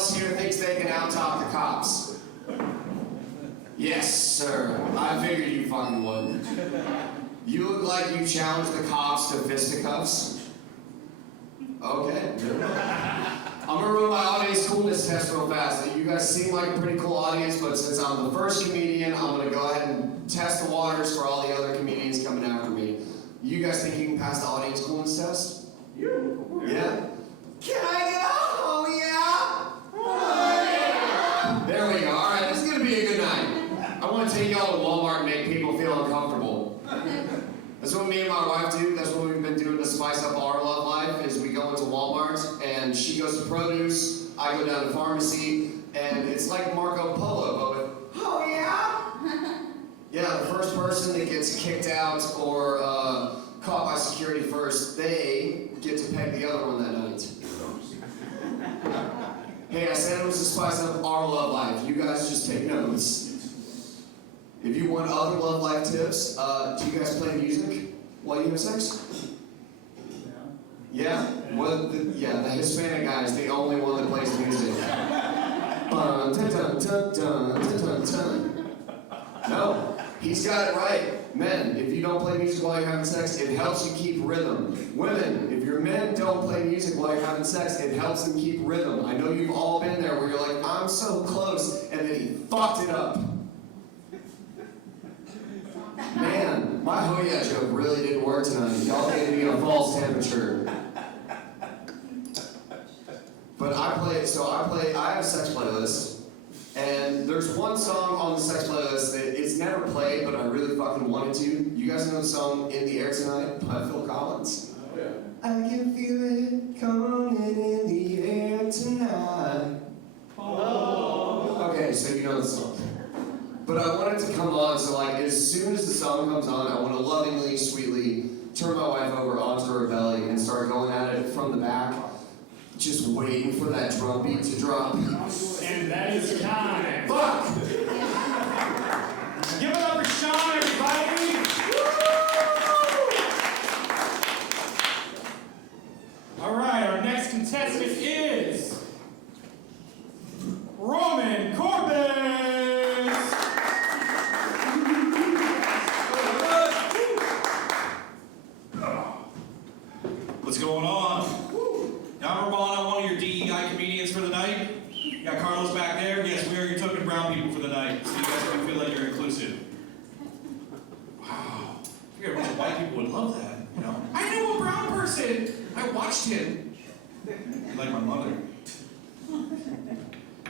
else here thinks they can out-talk the cops? Yes, sir. I figured you fucking would. You look like you challenged the cops to fisticuffs. Okay. I'm gonna run my audience coolness test real fast. You guys seem like a pretty cool audience, but since I'm the first comedian, I'm gonna go ahead and test the waters for all the other comedians coming after me. You guys think you can pass the audience coolness test? Yeah? Can I get a oh yeah? Oh yeah! There we go. All right, this is gonna be a good night. I want to take y'all to Walmart and make people feel uncomfortable. That's what me and my wife do. That's what we've been doing to spice up our love life. Is we go into Walmart and she goes to produce, I go down to pharmacy, and it's like Marco Polo, but with oh yeah. Yeah, the first person that gets kicked out or caught by security first, they get to peg the other one that night. Hey, I said it was to spice up our love life. You guys just take notes. If you want other love life tips, do you guys play music while you have sex? Yeah? Well, the Hispanic guy is the only one that plays music. Dun, dun, dun, dun, dun, dun, dun. No, he's got it right. Men, if you don't play music while you're having sex, it helps you keep rhythm. Women, if your men don't play music while you're having sex, it helps them keep rhythm. I know you've all been there where you're like, I'm so close, and then he fucked it up. Man, my Hoya joke really didn't work tonight. Y'all gave me a false temperature. But I have a sex playlist. And there's one song on the sex playlist that it's never played, but I really fucking wanted to. You guys know the song In the Air Tonight by Phil Collins? Oh, yeah. I can feel it coming in the air tonight. Oh. Okay, so you know the song. But I want it to come on, so like as soon as the song comes on, I want to lovingly, sweetly turn my wife over onto her belly and start going at it from the back. Just waiting for that drum beat to drop. And that is time. Fuck! Give it up for Sean, everybody! All right, our next contestant is Roman Corbin. What's going on? Now we're balling out one of your DEI comedians for the night. You got Carlos back there. Yes, we are your token brown people for the night, so you guys can feel like you're inclusive. Wow. I figured a bunch of white people would love that, you know? I know a brown person. I watched him. You like my mother.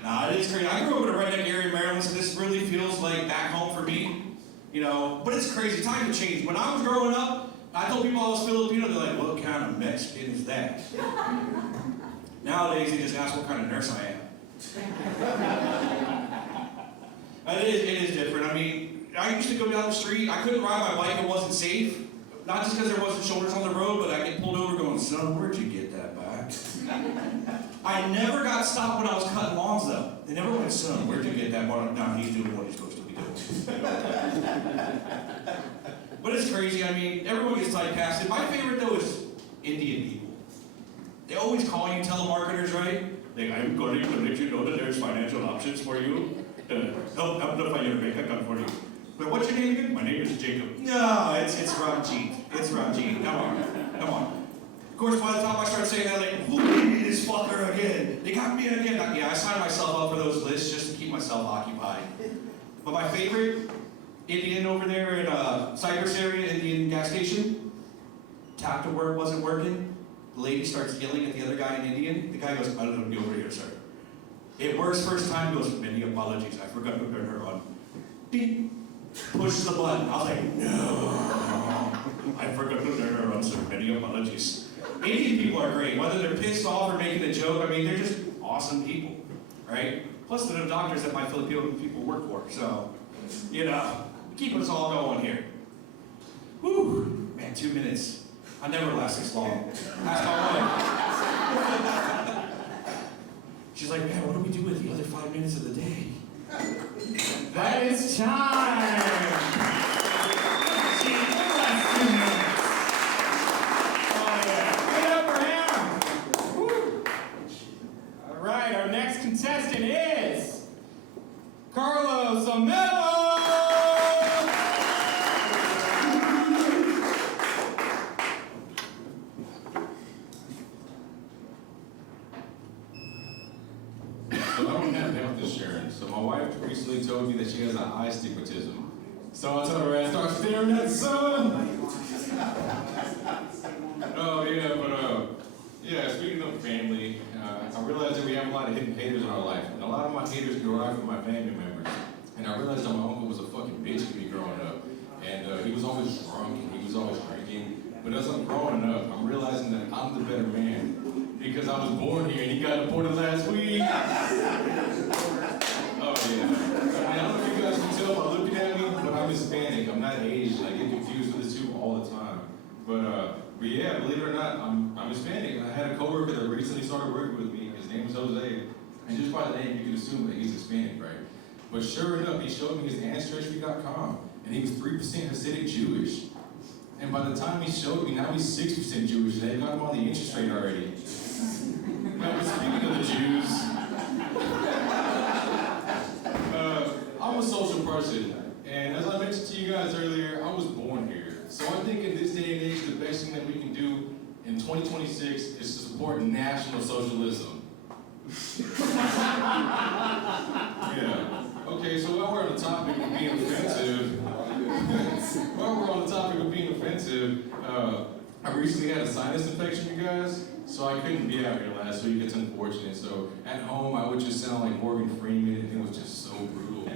Nah, it is crazy. I grew up in a redneck area in Maryland, so this really feels like back home for me. You know, but it's crazy. Times have changed. When I was growing up, I told people I was Filipino, they're like, what kind of Mexican is that? Nowadays, they just ask what kind of nurse I am. It is different. I mean, I used to go down the street. I couldn't ride my bike. It wasn't safe. Not just because there wasn't shoulders on the road, but I get pulled over going, son, where'd you get that bike? I never got stopped when I was cutting lawns, though. They never went, son, where'd you get that bike? No, he's doing what he's supposed to be doing. But it's crazy. I mean, everyone gets typecasted. My favorite, though, is Indian people. They always call you telemarketers, right? I'm going to let you know that there's financial options for you. Help amplify your bank account for you. But what's your name again? My name is Jacob. No, it's Ramjeet. It's Ramjeet. Come on. Of course, by the time I start saying that, like, who gave me this fucker again? They got me again. Yeah, I signed myself up for those lists just to keep myself occupied. But my favorite Indian over there in Cypress area, Indian gas station, tap to work wasn't working. The lady starts yelling at the other guy in Indian. The guy goes, I don't know, be over here, sir. It works first time, goes, many apologies, I forgot to turn her on. Beep. Pushes the button. I was like, no. I forgot to turn her on, sir. Many apologies. Indian people are great. Whether they're pissed off or making a joke, I mean, they're just awesome people, right? Plus, they're the doctors that my Filipino people work for, so, you know, keep us all going here. Whew, man, 2 minutes. I never last this long. Ask my wife. She's like, man, what do we do with the other 5 minutes of the day? That is time! Oh yeah, give it up for him! Woo. All right, our next next contestant is Carlos Amelo. So I don't have health insurance. So my wife recently told me that she has an eye astigmatism. So I told her I start staring at the sun. Oh yeah, speaking of family, I realized that we have a lot of hidden haters in our life. And a lot of my haters derive from my family members. And I realized that my uncle was a fucking bitch to me growing up. And he was always drunk and he was always drinking. But as I'm growing up, I'm realizing that I'm the better man. Because I was born here and he got deported last week. Oh yeah. I don't know if you guys can tell by looking at me, but I'm Hispanic. I'm not Asian. I get confused with the two all the time. But yeah, believe it or not, I'm Hispanic. And I had a coworker that recently started working with me. His name was Jose. And just by the name, you can assume that he's Hispanic, right? But sure enough, he showed me his ancestry.com, and he was 3% Hasidic Jewish. And by the time he showed me, now he's 6% Jewish, and they got him on the interest rate already. Now, but speaking of the Jews, I'm a social person, and as I mentioned to you guys earlier, I was born here. So I think in this day and age, the best thing that we can do in 2026 is to support National Socialism. Yeah. Okay, so while we're on the topic of being offensive, I recently had a sinus infection, you guys, so I couldn't be out here last week. It's unfortunate. So at home, I would just sound like Morgan Freeman, and it was just so brutal.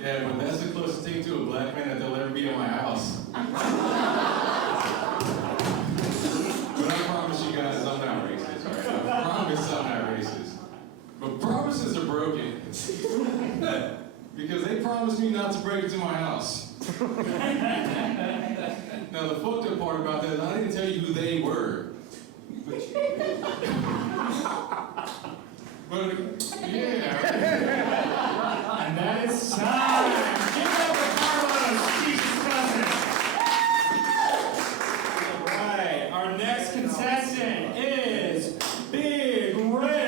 Yeah, but that's the closest thing to a black man that they'll ever be in my house. But I promise you guys, I'm not racist, all right? I promise I'm not racist. But promises are broken. Because they promised me not to break into my house. Now, the fucked up part about that is I didn't tell you who they were. But, yeah. And that is time. Give it up for Carlos, Jesus cousin. All right, our next contestant is Big Red.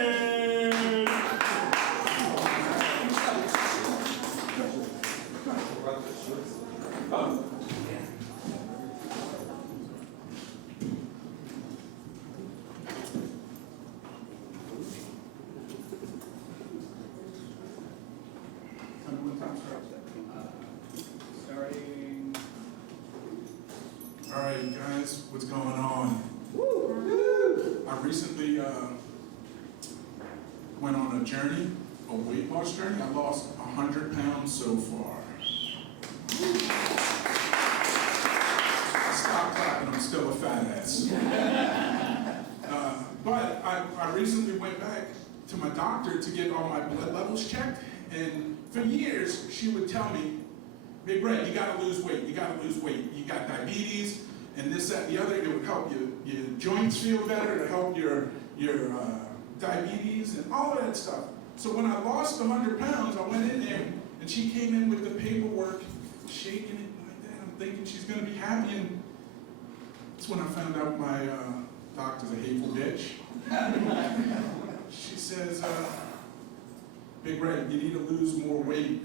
Starting. All right, guys, what's going on? I recently went on a journey, a weight loss journey. I lost 100 pounds so far. Stop clapping, I'm still a fat ass. But I recently went back to my doctor to get all my blood levels checked, and for years she would tell me, Big Red, you gotta lose weight, you gotta lose weight. You got diabetes, and this, that, and the other. It would help your joints feel better, to help your diabetes and all of that stuff. So when I lost 100 pounds, I went in there, and she came in with the paperwork, shaking it like that. I'm thinking she's gonna be happy, and that's when I found out my doctor's a hateful bitch. She says, Big Red, you need to lose more weight.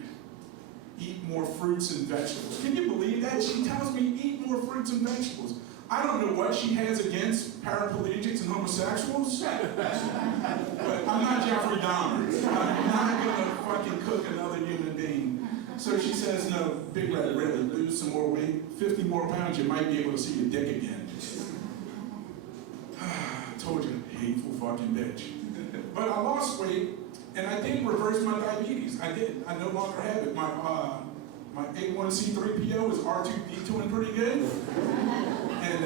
Eat more fruits and vegetables. Can you believe that? She tells me eat more fruits and vegetables. I don't know what she has against paraplegics and homosexuals, but I'm not Jeffrey Dahmer. I'm not gonna fucking cook another human being. So she says, no, Big Red, really, lose some more weight, 50 more pounds, you might be able to see your dick again. I told you, hateful fucking bitch. But I lost weight, and I did reverse my diabetes. I did. I no longer have it. My A1C3PO is R2D2 and pretty good. And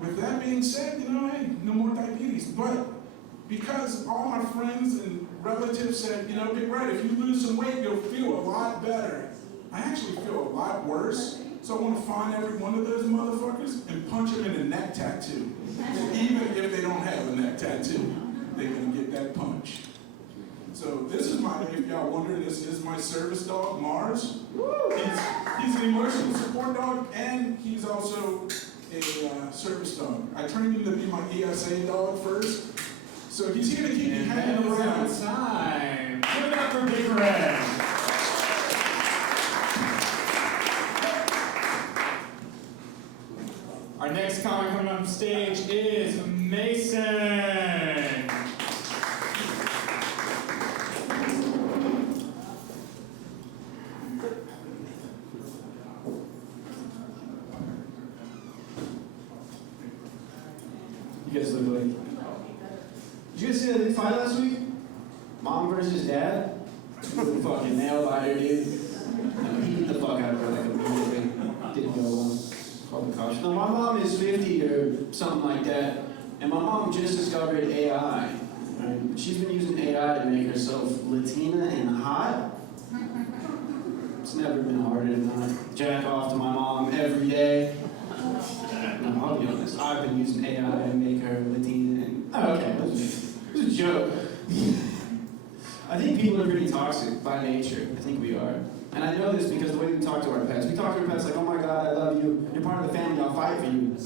with that being said, hey, no more diabetes. But because all my friends and relatives said, Big Red, if you lose some weight, you'll feel a lot better. I actually feel a lot worse. So I want to find every one of those motherfuckers and punch them in a neck tattoo. Even if they don't have a neck tattoo, they're going to get that punch. So this is if y'all wonder, this is my service dog, Mars. He's an emotional support dog, and he's also a service dog. I trained him to be my ESA dog first. So So he's here to keep you And that hanging is around. our time. Give it up for Big Red. Our next comic coming on stage is Mason. You guys look like. Did you guys see that big fight last week? Mom versus dad? Really fucking nail biter, dude. No, he beat the fuck out of her like immediately. Didn't go well. Called the cops. No, my mom is 50 or something like that. And my mom just discovered AI. And she's been using AI to make herself Latina and hot. It's never been harder than that. Jack off to my mom every day. No, I'll be honest. I've been using AI to make her Latina and... Oh, okay. It was a joke. I think people are pretty toxic by nature. I think we are. And I know this because the way we talk to our pets. We talk to our pets like, oh my God, I love you. You're part of the family. I'll fight for you.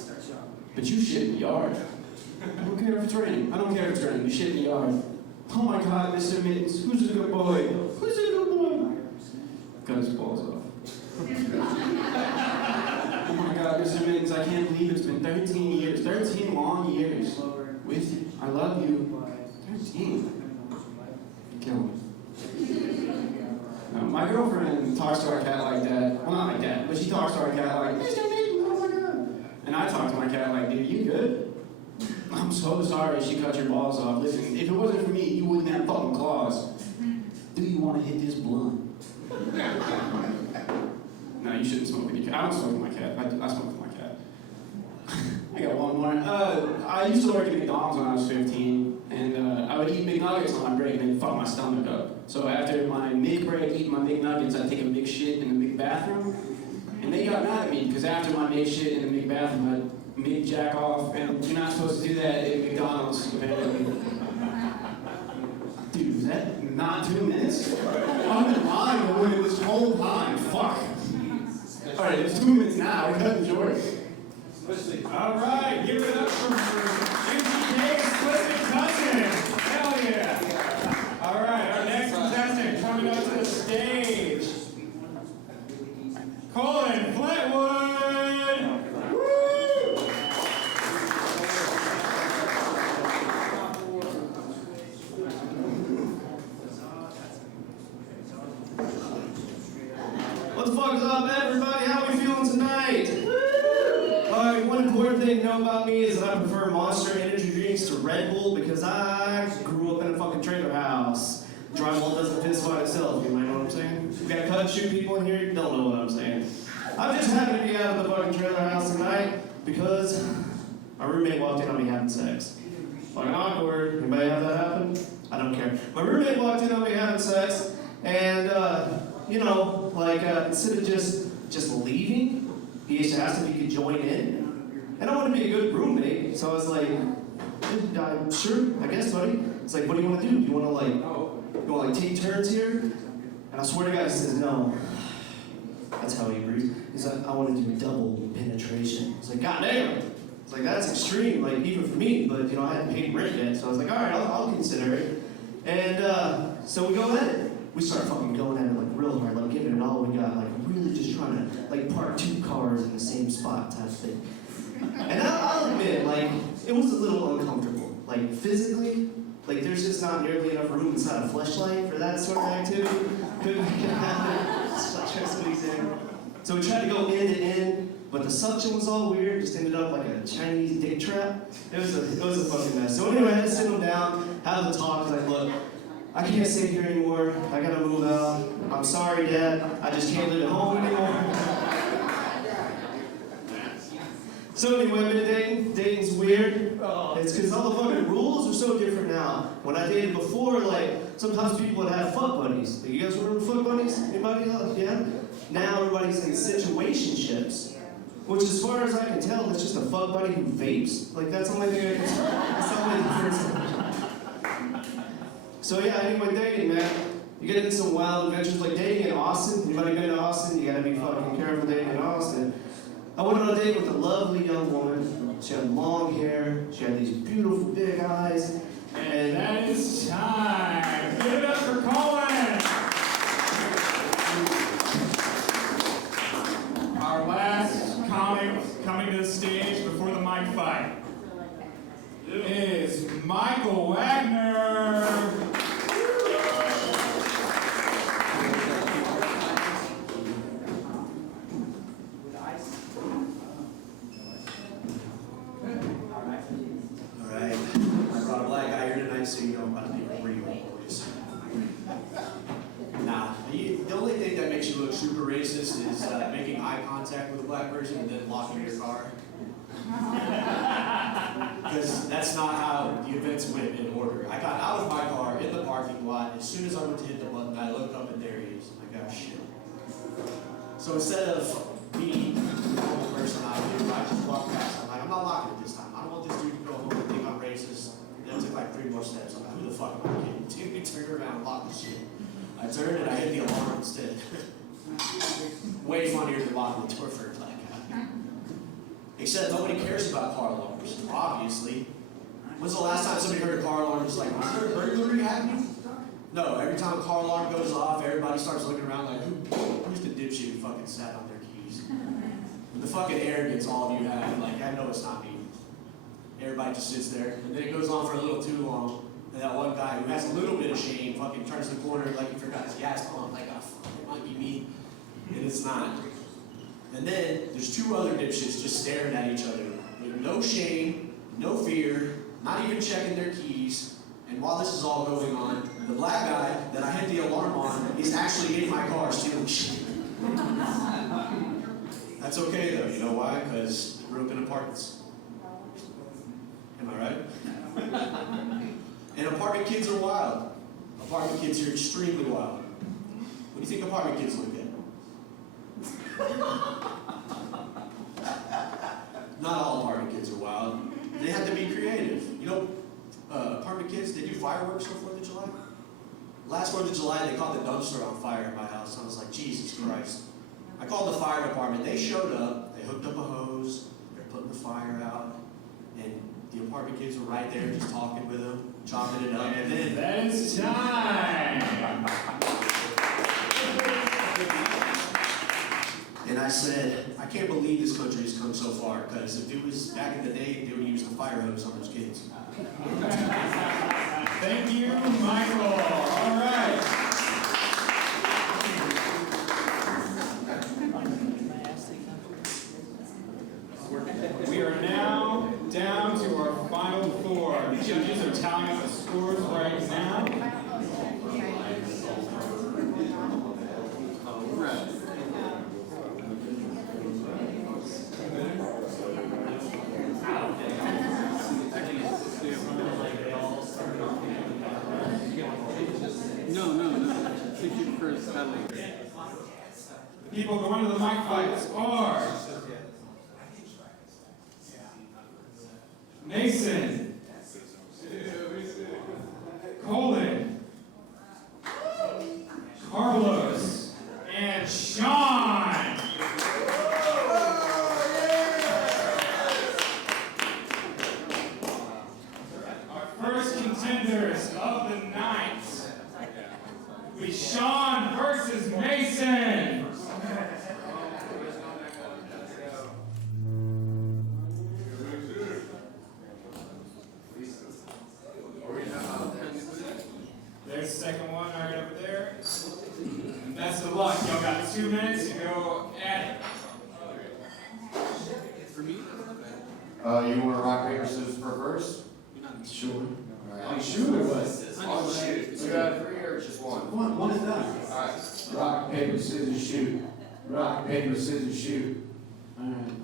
But you shit in the yard. I don't care if it's raining. I don't care if it's raining. You shit in the yard. Oh my God, Mr. Mittens. Who's a good boy? Who's a good boy? Cut his balls off. Oh my God, Mr. Mittens, I can't believe it's been 13 years. 13 long years with you. I love you. 13. Kill me. My girlfriend talks to our cat like that. Well, not like that, but she talks to our cat like, Mr. Mittens, oh my God. And I talk to my cat like, dude, you good? I'm so sorry she cut your balls off. Listen, if it wasn't for me, you wouldn't have fucking claws. Do you want to hit this blunt? No, you shouldn't smoke with your cat. I don't smoke with my cat. I smoke with my cat. I got one more. I used to work at McDonald's when I was 15, and I would eat McNuggets on my break and then fuck my stomach up. So after my mid-break, eating my McNuggets, I'd take a big shit in the big bathroom. And they got mad at me because after my big shit in the big bathroom, I'd mid jack off, and you're not supposed to do that at McDonald's, apparently. Dude, was that not 2 minutes? I've been lying to women this whole time. Fuck. Alright, it's 2 minutes now. We're cutting short. All right, give it up for MGK's Twisted Cousin. Hell yeah. All right, our next contestant coming up to the stage. Colin Flintwood. Woo! What the fuck is up, everybody? How are we feeling tonight? One important thing to know about me is that I prefer Monster Energy drinks to Red Bull because I grew up in a fucking trailer house. Drywall doesn't fist fight itself, you might know what I'm saying? We got cut and shoot people in here, you don't know what I'm saying. I'm just happy to be out of the fucking trailer house tonight because my roommate walked in on me having sex. Fucking awkward. Anybody have that happen? I don't care. My roommate walked in on me having sex, and instead of just leaving, he used to ask if he could join in. And I want to be a good roommate, so I was like, sure, I guess, buddy. It's like, what do you want to do? You want to take turns here? And I swear to God, he says, no. That's how he agrees. He's like, I want to do double penetration. It's like, God damn. It's like, that's extreme, like, even for me, but, I hadn't paid rent yet, so I was like, all right, I'll consider it. And so we go at it. We start fucking going at it, like, real hard, like, giving it all we got, like, really just trying to, like, park 2 cars in the same spot type thing. And I'll admit, like, it was a little uncomfortable. Like, physically, like, there's just not nearly enough room inside a fleshlight for that sort of activity. Couldn't make it happen. Just like trying to squeeze in. So we tried to go end to end, but the suction was all weird. Just ended up like a Chinese dick trap. It was a fucking mess. So anyway, I had to sit him down, have the talk, like, look, I can't stay here anymore. I gotta move out. I'm sorry, Dad. I just can't live at home anymore. So anyway, I've been dating's weird. It's because all the fucking rules are so different now. When I dated before, like, sometimes people would have fuck buddies. Like, you guys remember fuck buddies? Anybody else? Yeah? Now everybody's in situationships. Which, as far as I can tell, that's just a fuck buddy who vapes. Like, that's the only thing I can tell. That's the only difference. So yeah, anyway, dating, man. You get into some wild adventures, like dating in Austin. Anybody been to Austin? You gotta be fucking careful dating in Austin. I went on a date with a lovely young woman. She had long hair. She had these beautiful big eyes. And that person and then locking your car. Because that's not how the events went in order. I got out of my car in the parking lot. As soon as I went to hit the button, I looked up and there he is. I'm like, oh shit. So instead of me, the normal person I do, I just walked past. I'm like, I'm not locking it this time. I don't want this dude to go home and think I'm racist. And then it took like 3 more steps. I'm like, who the fuck am I kidding? Dude, he turned around and locked the shit. I turned and I hit the alarm instead. Way funnier than locking the door for a black guy. Except nobody cares about car alarms, obviously. When's the last time somebody heard a car alarm just like, was there a burglary happening? No, every time a car alarm goes off, everybody starts looking around like, who's the dipshit who fucking sat on their keys? And the fucking arrogance all of you have, like, I know it's not me. Everybody just sits there, and then it goes on for a little too long, and that one guy who has a little bit of shame fucking turns the corner like he forgot his gas pump, like, oh fuck, it might be me. And it's not. And then there's 2 other dipshits just staring at each other with no shame, no fear, not even checking their keys. And while this is all going on, the black guy that I hit the alarm on is actually in my car stealing shit. That's okay though, you know why? Because I grew up in apartments. Am I right? And apartment kids are wild. Apartment kids are extremely wild. What do you think apartment kids look at? Not all apartment kids are wild. They have to be creative. You know, apartment kids, they do fireworks on 4th of July. Last 4th of July, they caught the dumpster on fire in my house. I was like, Jesus Christ. I called the fire department. They showed up. They hooked up a hose. They're putting the fire out. And the apartment kids were right there just talking with them, chopping it up. And then... That is time! And I said, I can't believe this country has come so far, because if it was back in the day, they would use the fire hose on those kids. Thank you, Michael. All right. We are now down to our final 4. The judges are tallying up the scores right now. People going to the mic fights are Mason, Colin, Carlos, and Sean. Our first contenders of the night will be Sean versus Mason. There's the second one right over there. And best of luck. Y'all got 2 minutes to go at it. You want to rock, paper, scissors for first? Sure. Alright. Like, shoot or what? Oh, shoot. You got 3 or just 1? One is done. Alright. Rock, paper, scissors, shoot. Rock, paper, scissors, shoot. Alright.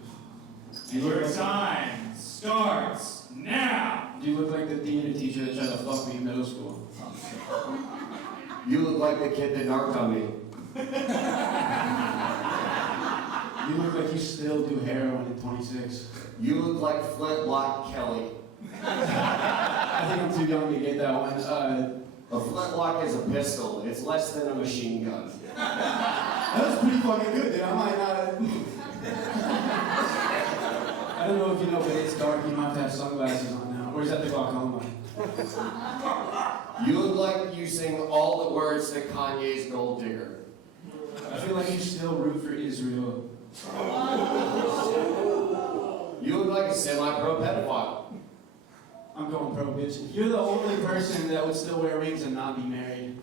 Your time starts now. You look like the theater teacher that tried to fuck me in middle school. You look like the kid that narked on me. You look like you still do heroin at 26. You look like Flintlock Kelly. I think I'm too young to get that one. A flintlock is a pistol. It's less than a machine gun. That was pretty fucking good, dude. I might not have... I don't know if you know, but it's dark. You might have sunglasses on now. Or is that the glaucoma? You look like you sing all the words to Kanye's Gold Digger. I feel like you still root for Israel. You look like a semi-pro pedophile. I'm going pro, bitch. You're the only person that would still wear rings and not be married.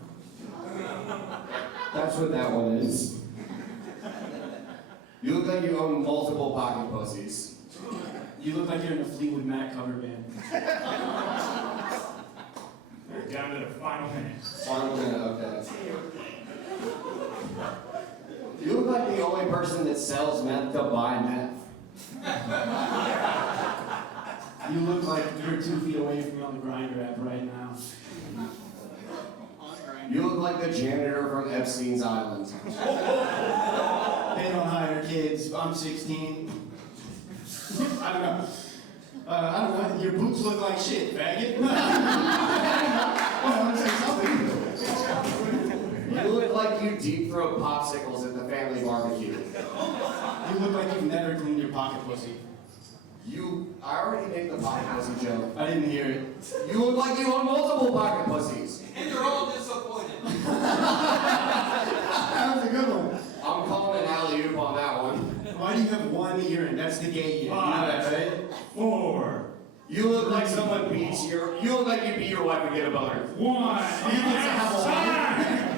That's what that one is. You look like you own multiple pocket pussies. You look like you're in a Fleetwood Mac cover band. We're down to the final minute. Final minute, okay. You look like the the only person that sells meth to buy meth. You look like you're 2 feet away from me on the Grindr app right now. You look like the janitor from Epstein's Island. They don't hire kids. I'm 16. I don't know. I don't know. Your boots look like shit, faggot. Well, I'm saying something. You look like you deep throat popsicles at the family barbecue. You look like you've never cleaned your pocket pussy. I already made the pocket pussy joke. I didn't hear it. You look like you own multiple pocket pussies. And they're all disappointed. That was a good one. I'm calling an alley-oop on that one. Why do you have one ear in? That's the gay ear. You know that, right? 4, You look like someone beats your. You look like you beat your wife and get a boner. 1. It's time.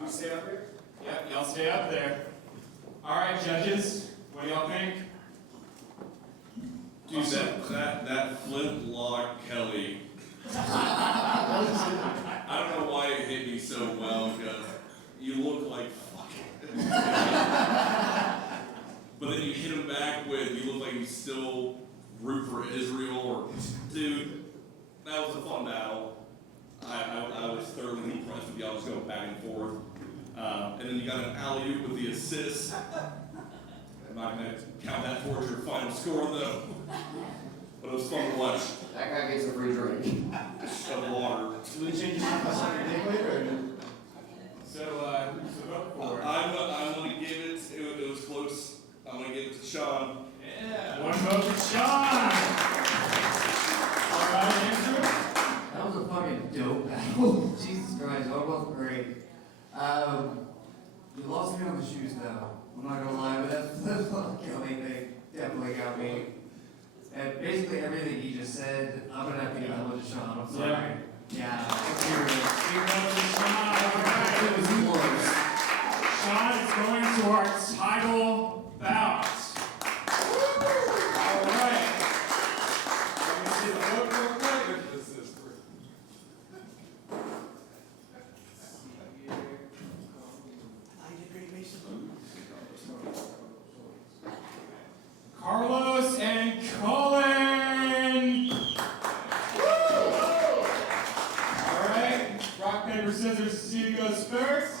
You stay up here? Yep, y'all stay up there. All right, judges, what do y'all think? Dude, that flintlock Kelly. I don't know why it hit me so well because you look like fucking. But then you hit him back with you look like you still root for Israel or dude. That was a fun battle. I was thoroughly impressed with y'all just going back and forth. And then you got an alley-oop with the assist. I'm not gonna count that towards your final score though. But it was fun to watch. That guy gets a free drink. Of water. Do we change your mind on your dick later? So, who's the vote for? I'm gonna give it was close. I'm gonna give it to Sean. Yeah. 1 vote for Sean. All right, Andrew. That was a fucking dope battle. Jesus Christ, that was great. You lost me on the shoes though. I'm not gonna lie, but that Kelly thing definitely got me. And basically everything he just said, I'm gonna have to give that one to Sean. I'm sorry. Yeah. Let's hear it. 2 votes for Sean. All right. It was close. Sean is going to our title bout. All right. Let me see the vote real quick. Carlos and Colin. All right. Rock, paper, scissors. See who goes first.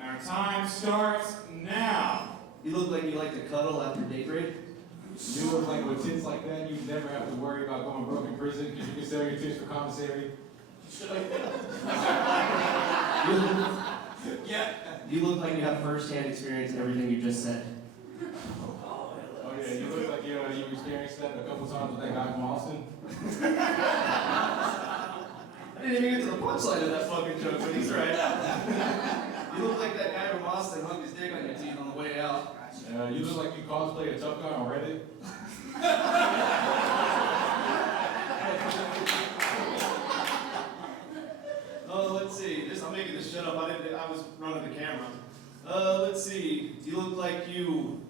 Our time starts now. You look like you like to cuddle after date rape. You look like with tits like that, you never have to worry about going broke in prison because you can sell your tits for commissary. You look like you have first-hand experience in everything you just said. Oh yeah, you look like you experienced that a couple times with that guy from Austin. I didn't even get to the punchline of that fucking joke, but he's right. You look like that guy from Austin hung his dick on your teeth on the way out. You look like you cosplay a tough guy on Reddit. Let's see. I'm making this shut up. I was running the camera. Let's see. You look like you.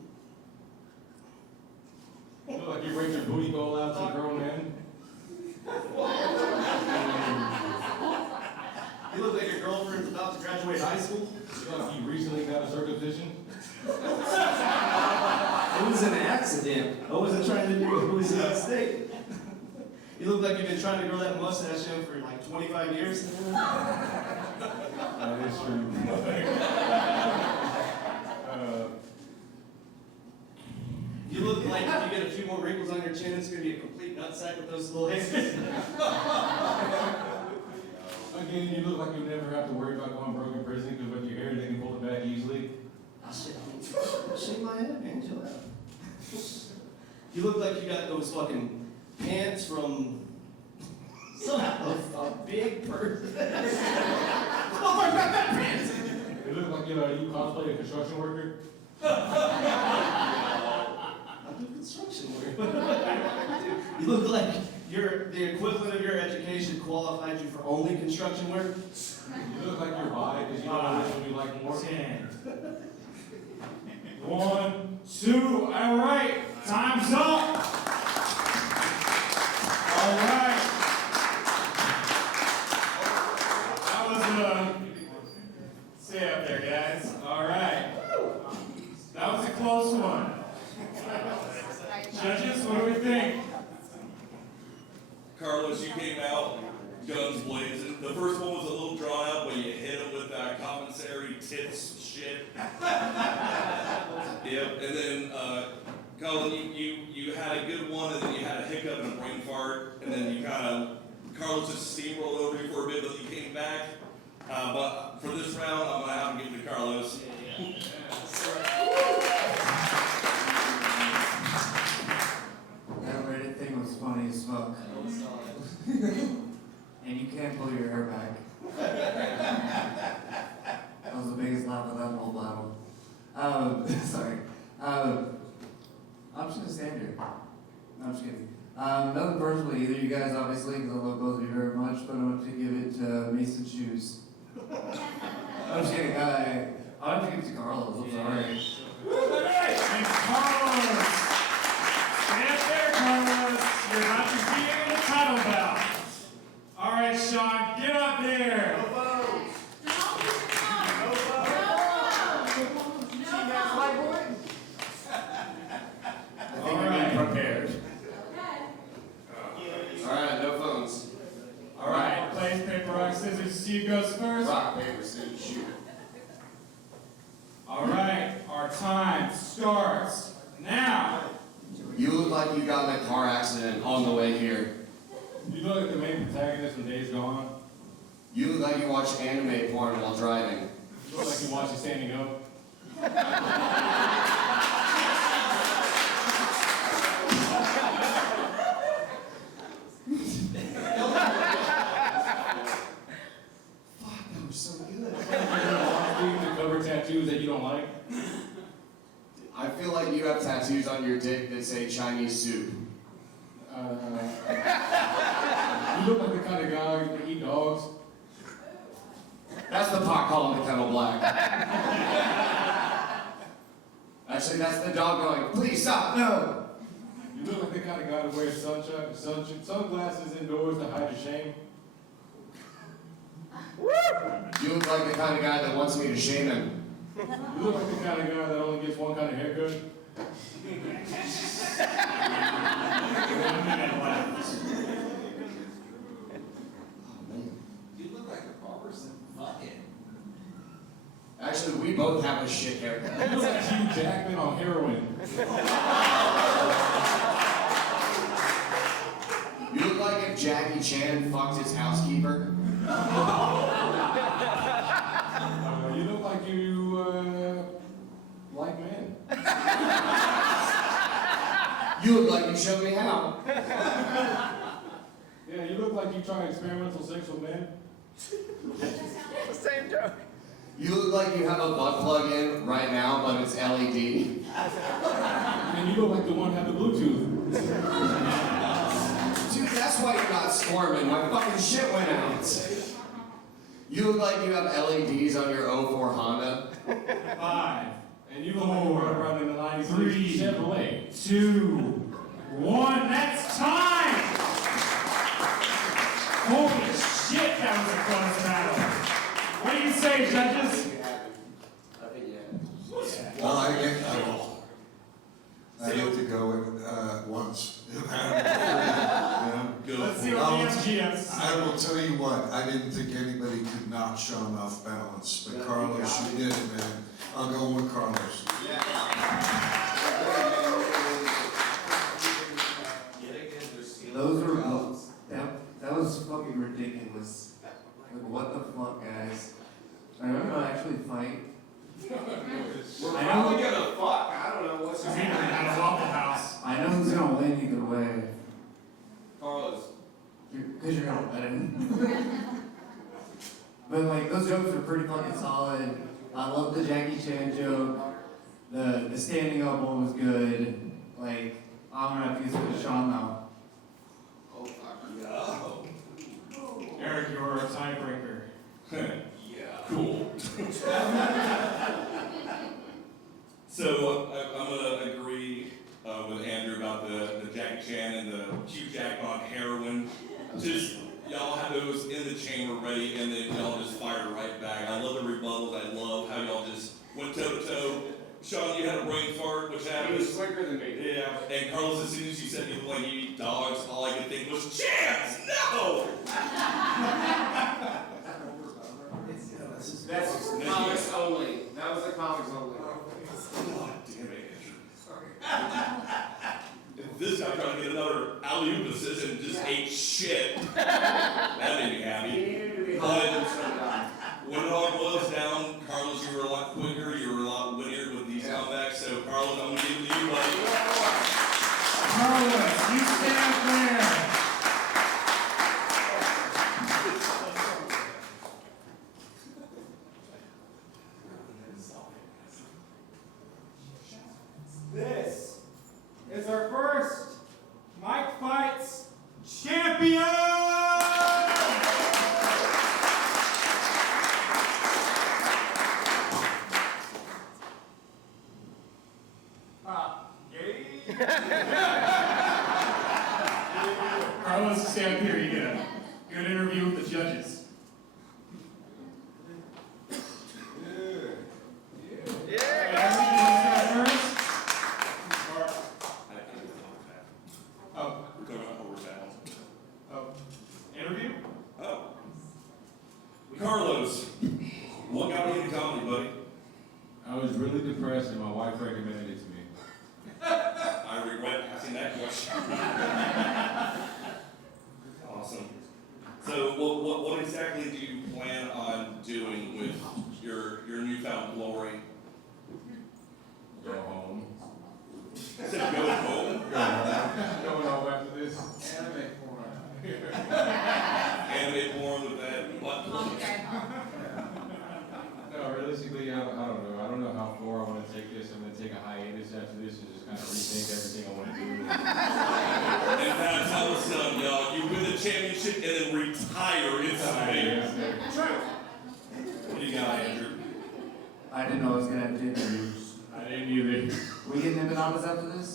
You look like you break your booty goal out to a grown man. You look like your girlfriend's about to graduate high school. You look like you recently got a circumcision. It was an accident. I wasn't trying to do it. It was a mistake. You look like you've been trying to grow that mustache in for like 25 years. That is true. You look like if you get a few more wrinkles on your chin, it's going to be a complete nutsack with those little hairs. Again, you look like you never have to worry about going broke in prison because with your hair, they can pull it back easily. Oh, shit. Shake my head, man. Chill out. You look like you got those fucking pants from a big person. Motherfucker got that pants! You look like you cosplay a construction worker. I do construction work. You look like the equivalent of your education qualified you for only construction work? You look like you're bi, because you know which one you like more. 10. 1, 2, all right, time's up. All right. That was stay up there, guys. All right. That was a close one. Judges, what do we think? Carlos, you came out guns blazing. The first one was a little drawn out, but you hit it with that commissary tits shit. Yep, and then Colin, you had a good one, and then you had a hiccup and a brain fart, and then you kind of Carlos just steamrolled over you for a bit, but you came back. But for this round, I'm gonna have to give it to Carlos. That Reddit thing was funny as fuck. And you can't pull your hair back. That was the biggest laugh of that whole battle. Sorry. I'm just gonna stand here. No, I'm just kidding. Nothing personal either, you guys, obviously, because I love both of you very much, but I want to give it to Mason Shoes. I'm just kidding. I'm going to give it to Carlos, I'm sorry. And Carlos. Stay up there, Carlos. You're about to be in the title bout. All right, Sean, get up there. All right. Prepared. All right, no phones. All right, place, paper, rock, scissors. Steve goes first. Rock, paper, scissors, shoot. All right, our time starts now. You look like you got in a car accident on the way here. You look like the main protagonist from Days Gone. You look like you watch anime porn while driving. You look like you watch it standing up. Fuck, that was so good. The cover tattoos that you don't like. I feel like you have tattoos on your dick that say Chinese soup. You look like the kind of guy that eat dogs. That's the pot calling the kettle black. Actually, that's the dog going, please stop, no! You look like the kind of guy that wears sunglasses indoors to hide your shame. You look like the kind of guy that wants me to shame him. You look like the kind of guy that only gets one kind of haircut. You look like a barber's fucking. Actually, we both have a shit haircut. You look like Hugh Jackman on heroin. You look like if Jackie Chan fucked his housekeeper. You look like you like men. You look like you showed me how. Yeah, you look like you try experimental sex with men. Same joke. You look like you have a butt plug in right now, but it's LED. And you look like the one that had the Bluetooth. Dude, that's why you're not squirming. My fucking shit went out. You look like you have LEDs on your 04 Honda. 5, And you look like you run around in the 93 3, Chevrolet. 2, 1. That's time. Holy shit, that was a close battle. What do you say, judges? Well, I get to go once. Let's see what the MGMs. I will tell you what, I didn't think anybody could knock Sean off balance, but Carlos, you did it, man. I'll go with Carlos. Those were, that was fucking ridiculous. Like, what the fuck, guys? Are you gonna actually fight? We're probably gonna fuck. I don't know what's He's either at a Waffle House. I know who's gonna win either way. Carlos. Because you're gonna win. But like, those jokes are pretty fucking solid. I love the Jackie Chan joke. The standing up one was good. Like, I'm gonna have to use it with Sean now. Oh, for a tiebreaker. Yeah, cool. So I'm gonna agree with Andrew about the Jackie Chan and the Hugh Jackman heroin. Just y'all have those in the chamber ready, and then y'all just fired right back. I love the rebuttals. I love how y'all just went toe to toe. Sean, you had a brain fart, which happened. He was quicker than me. Yeah, and Carlos, as soon as you said you look like you eat dogs, all I could think was chance. No. That's comics only. That was the comics only. God damn it, Andrew. If this guy trying to get another alley-oop assist and just ate shit, that made me happy. But when it all boils down, Carlos, you were a lot quicker, you were a lot wittier with these comebacks. So, Carlos, I'm gonna give it to you, buddy. Carlos, you stay up there. This is our first Mike Fights champion! Carlos, stay up here. You get a good interview with the judges. We're going over that. Interview? Oh. Carlos, what got you into comedy, buddy? I was really depressed and my wife recommended it to me. I regret asking that question. Awesome. So, what exactly do you plan on doing with your newfound glory? Go home. I said go home. Going home after this. Animate porn with that butt plug. No, realistically, I don't know. I don't know how far I want to take this. I'm going to take a hiatus after this and just kind of rethink everything I want to do. And that's how it's done, y'all. You win the championship and then retire instantly. What do you got, Andrew? I didn't know I was gonna have to interview. I didn't either. We getting empanadas after this?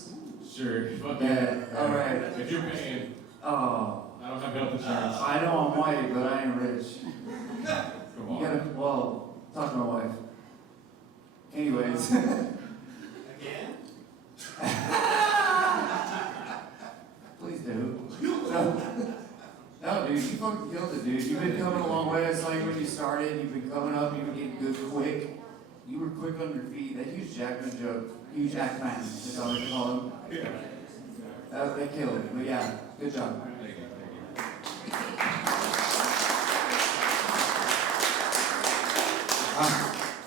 Sure. Fuck Yeah, alright. If you're paying, Oh, I don't have health insurance. I know I'm white, but I ain't rich. Come You on. gotta, well, talk to my wife. Anyways. Again? Please do. No, dude, you fucking killed it, dude. You've been coming a long way. It's like when you started, you've been coming up, you've been getting good quick. You were quick on your feet. That Hugh Jackman joke, Hugh Jackman, that's all you call him. They killed it, but yeah, good job. Thank you.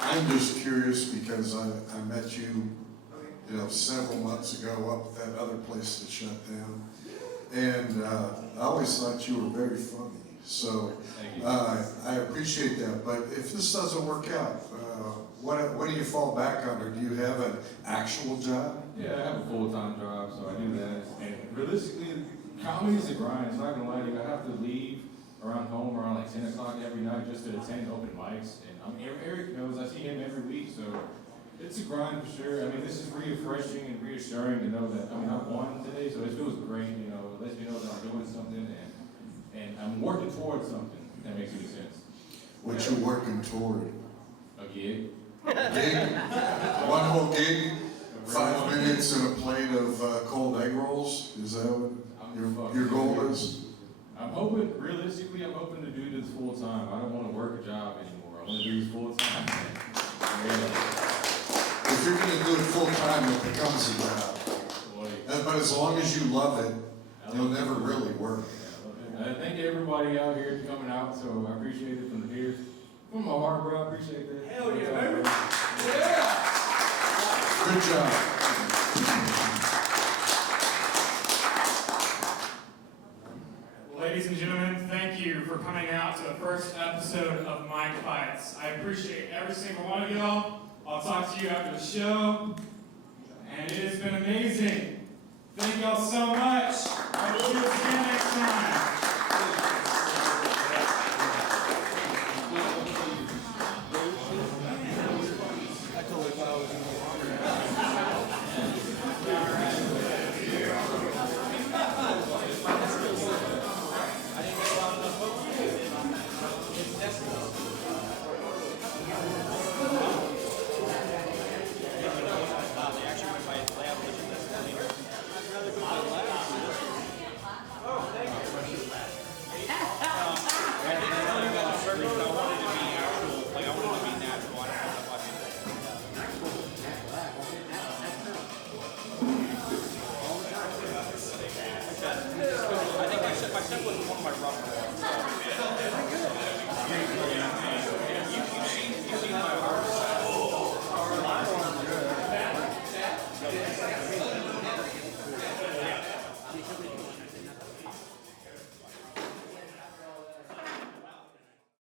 I'm just curious because I met you, several months ago up at that other place that shut down. And I always thought you were very funny. So Thank you. I appreciate that. But if this doesn't work out, what do you fall back on? Or do you have an actual job? Yeah, I have a full-time job, so I do that. And realistically, comedy is a grind. It's not gonna lie to you. I have to leave around home around like 10 o'clock every night just to attend open mics. And Eric knows I see him every week, so it's a grind for sure. I mean, this is refreshing and reassuring to know that, I've won today, so it feels great, it lets me know that I'm doing something and I'm working towards something, if that makes any sense. What you working toward? A gig. Gig? One whole gig? 5 minutes and a plate of cold egg rolls? Is that what your goal is? I'm hoping, realistically, I'm hoping to do this full time. I don't want to work a job anymore. I want to do this full time. If you're gonna do it full time, it becomes a job. But as long as you love it, you'll never really work. I thank everybody out here for coming out, so I appreciate it from the ears. From my heart, bro, I appreciate that. Hell yeah, baby. Good job. Ladies and gentlemen, thank you for coming out to the first episode of Mike Fights. I appreciate every single one of y'all. I'll talk to you after the show. And it has been amazing. Thank y'all so much. I will see you again next time.